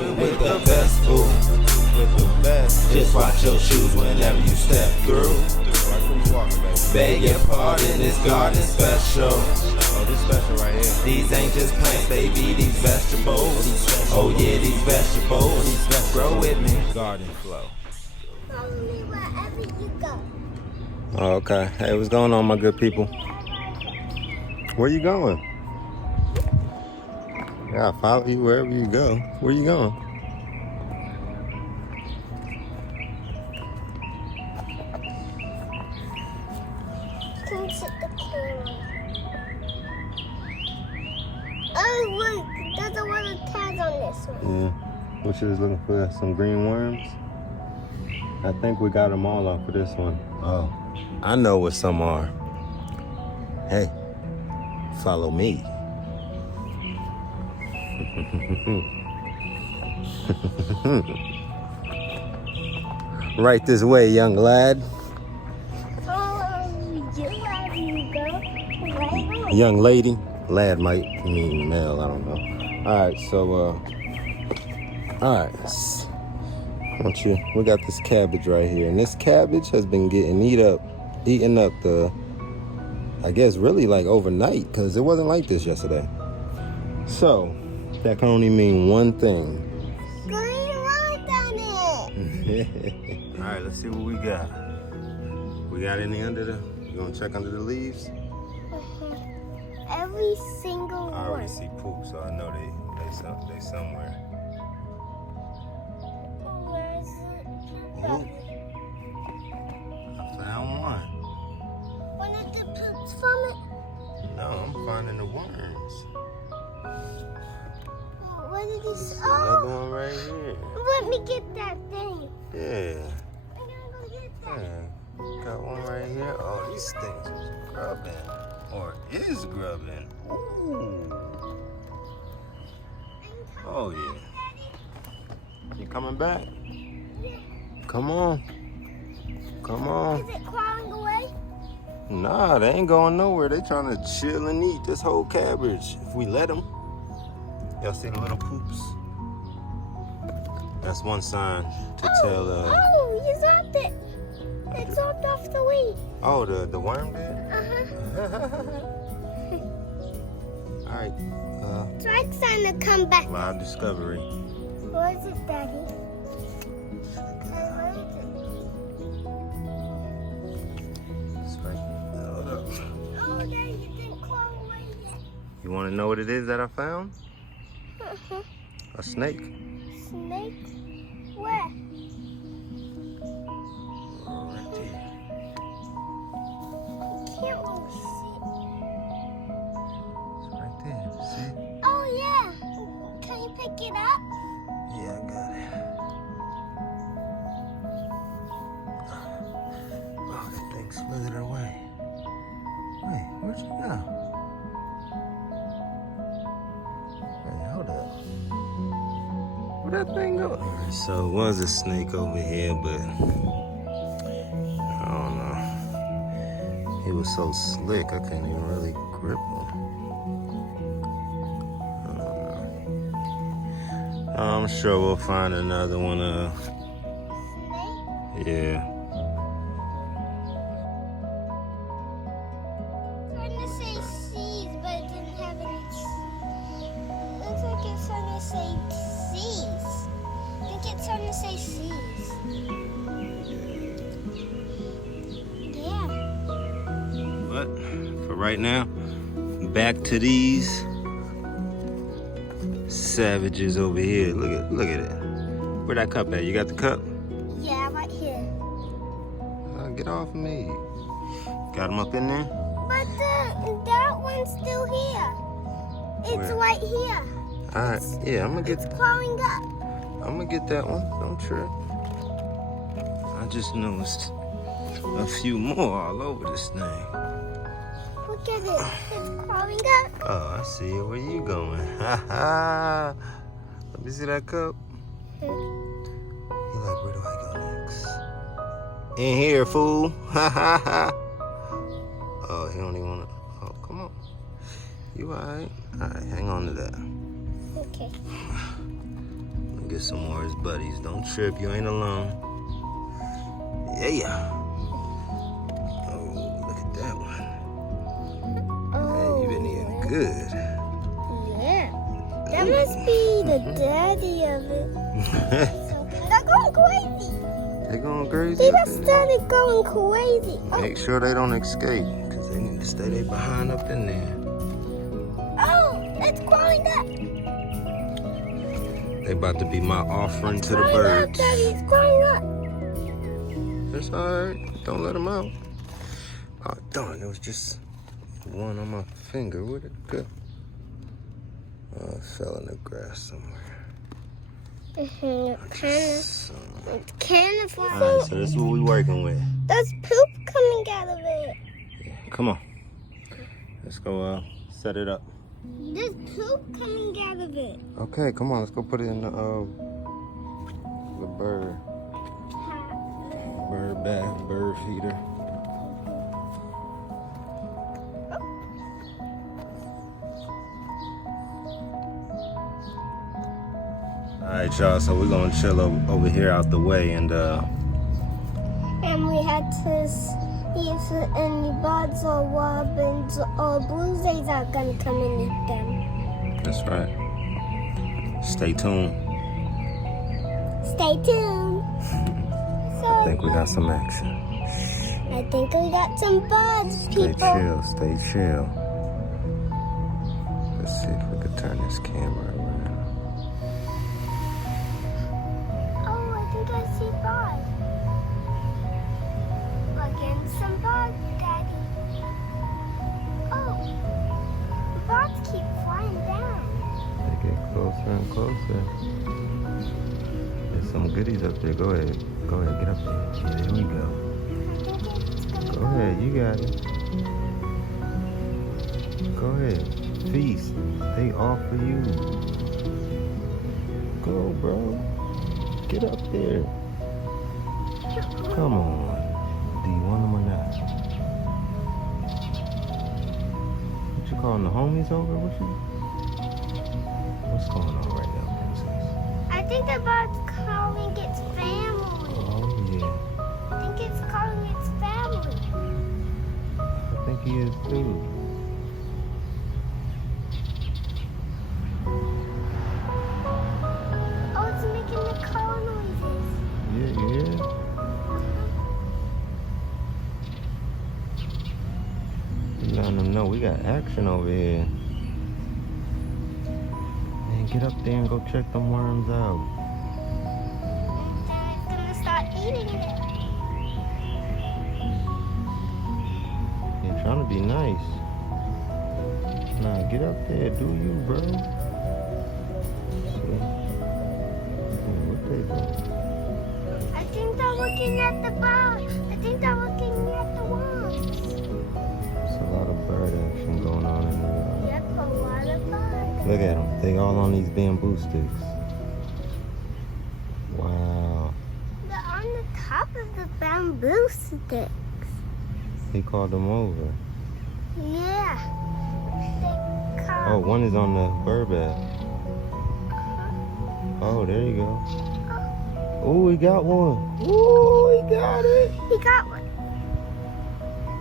flowing with the best, boo. With the best. Just watch your shoes whenever you step through. Beg your pardon, it's garden special. Oh, this special right here. These ain't just plants, baby, these vegetables. Oh yeah, these vegetables. Grow with me. Garden flow. Follow me wherever you go. Oh, okay. Hey, what's going on, my good people? Where you going? Yeah, I'll follow you wherever you go. Where you going? Can you sit the camera? Oh, look, there's a lot of tags on this one. Yeah. We're just looking for some green worms. I think we got them all off of this one. Oh, I know what some are. Hey, follow me. Right this way, young lad. Follow you wherever you go. Right? Young lady. Lad might mean male, I don't know. Alright, so alright. We got this cabbage right here. And this cabbage has been getting eaten up the, I guess really like overnight, because it wasn't like this yesterday. So that can only mean one thing. Green light on it. Alright, let's see what we got. We got any under the, you gonna check under the leaves? Every single I already one. see poop, so I know they somewhere. Where is it? Ooh. I found one. One of the poops from it? No, I'm finding the worms. What is this? Another Oh, one right here. let me get that thing. Yeah. I'm gonna go get that. Yeah. Got one right here. Oh, these things is grubbing. Or is grubbing. Ooh. Oh, yeah. You coming back? Yeah. Come on. Come on. Is it crawling away? Nah, they ain't going nowhere. They trying to chill and eat this whole cabbage. If we let them. Y'all see the little poops? That's one sign to tell. Oh, you dropped it. It dropped off the weed. Oh, the worm did? All right. Try trying to come back. Live discovery. Where is it, Daddy? Where is It's right. Hold up. it? Oh, Daddy, you didn't crawl away yet. You want to know what it is that I found? A snake. Snake? Where? Right there. Can't really see. It's right there. See? Oh, yeah. Can you pick it up? Yeah, I got it. Oh, that thing slithered away. Wait, where'd you go? Hey, hold up. Where'd that thing go? Alright, so it was a snake over here, but I don't know. He was so slick, I couldn't even really grip him. I don't know. I'm sure we'll find another one. Snake? Yeah. Trying to say seeds, but it didn't have any. Looks like it's trying to say seeds. I think it's trying to say seeds. Yeah. But for right now, back to these savages over here. Look at it. Where that cup at? You got the cup? Yeah, right here. Get off of me. Got them up in there? But that one's still here. It's Where? right here. All right. Yeah, I'm It's crawling up. gonna get that one. Don't trip. I just noticed a few more all over this thing. Look at it. It's crawling up. Oh, I see it. Where you going? Ha ha. Let me see that cup. He like, where do I go next? In here, fool. Ha ha ha. Oh, he don't even wanna. Oh, come on. You alright? Alright, hang on to that. Okay. Let me get with some more of his buddies. Don't trip, you ain't alone. Yeah. Oh, look at that one. Oh. Hey, you been eating good. Yeah. That must be the daddy of it. They're going crazy. They going crazy? They just started going crazy. Make sure they don't escape, because they need to stay there behind up in there. Oh, it's crawling up. They about to be my offering to the Crawling up, birds. Daddy, it's crawling up. That's alright. Don't let them out. Oh, darn, there was just one on my finger. Where'd it go? Oh, it fell in the grass somewhere. It's kind of like. Alright, so this is what we working with. There's poop coming out of it. Yeah, come on. Let's go set it up. There's poop coming out of it. Okay, come on. Let's go put it in the bird bath, bird feeder. Alright, y'all, so we're gonna chill over here out the way and we had to see if any birds or robins or blue jays are gonna come and eat them. that's right. Stay tuned. Stay tuned. I think we got some action. I think we got some birds, people. Stay chill. Let's see if we could turn this camera around. Oh, I think I see birds. We're getting some birds, Daddy. Oh, birds keep flying down. They get closer and closer. There's some goodies up there. Go ahead, get up there. Yeah, there we go. I think it's gonna Go ahead, you got it. Go ahead, feast. They all for you. Go, bro. Get up there. Come on. Do you want them or not? What you calling the homies over with you? What's going on right now, princess? I think the bird's calling its family. Oh, yeah. I think it's calling its family. I think he is too. Oh, it's making the call noises. Yeah, you hear it? He's letting them know we got action over here. Man, get up there and go check them worms out. And then it's gonna start eating it. They're trying to be nice. Nah, get up there, do you, bro? See? What they doing? I think they're looking at the bird. I think they're looking at the worms. There's a lot of bird action going on in there. Yep, a lot of birds. Look at them. They all on these bamboo sticks. Wow. They're on the top of the bamboo sticks. He called them over. Yeah. They Oh, one is on the bird bath. Oh, there you go. Oh, he got one. Oh, he got it. He got one.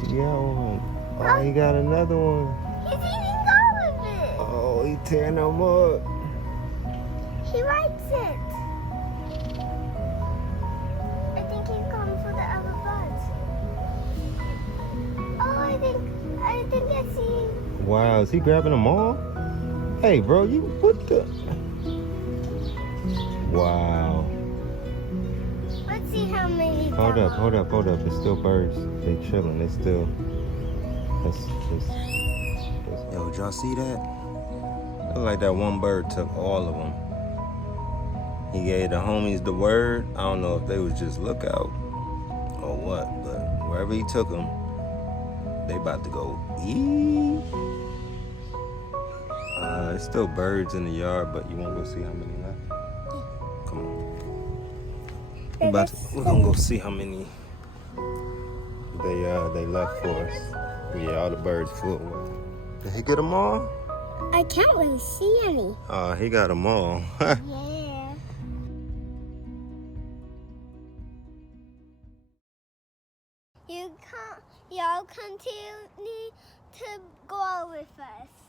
He got one. Oh, he got another one. He's eating all of it. Oh, he tearing them up. He likes it. I think he's going for the other birds. Oh, I think I see. Wow, is he grabbing them all? Hey, bro, you put the... Wow. Let's see how many. Hold up. It's still birds. They chilling. They still... Yo, did y'all see that? Look like that one bird took all of them. He gave the homies the word. I don't know if they was just lookout or what, but wherever he took them, they about to go eat. There's still birds in the yard, but you won't go see how many left? Come on. We're gonna go see how many they left for us. Yeah, all the birds flew away. Did he get them all? I can't really see any. He got them all. Yeah. y'all continue to grow with us.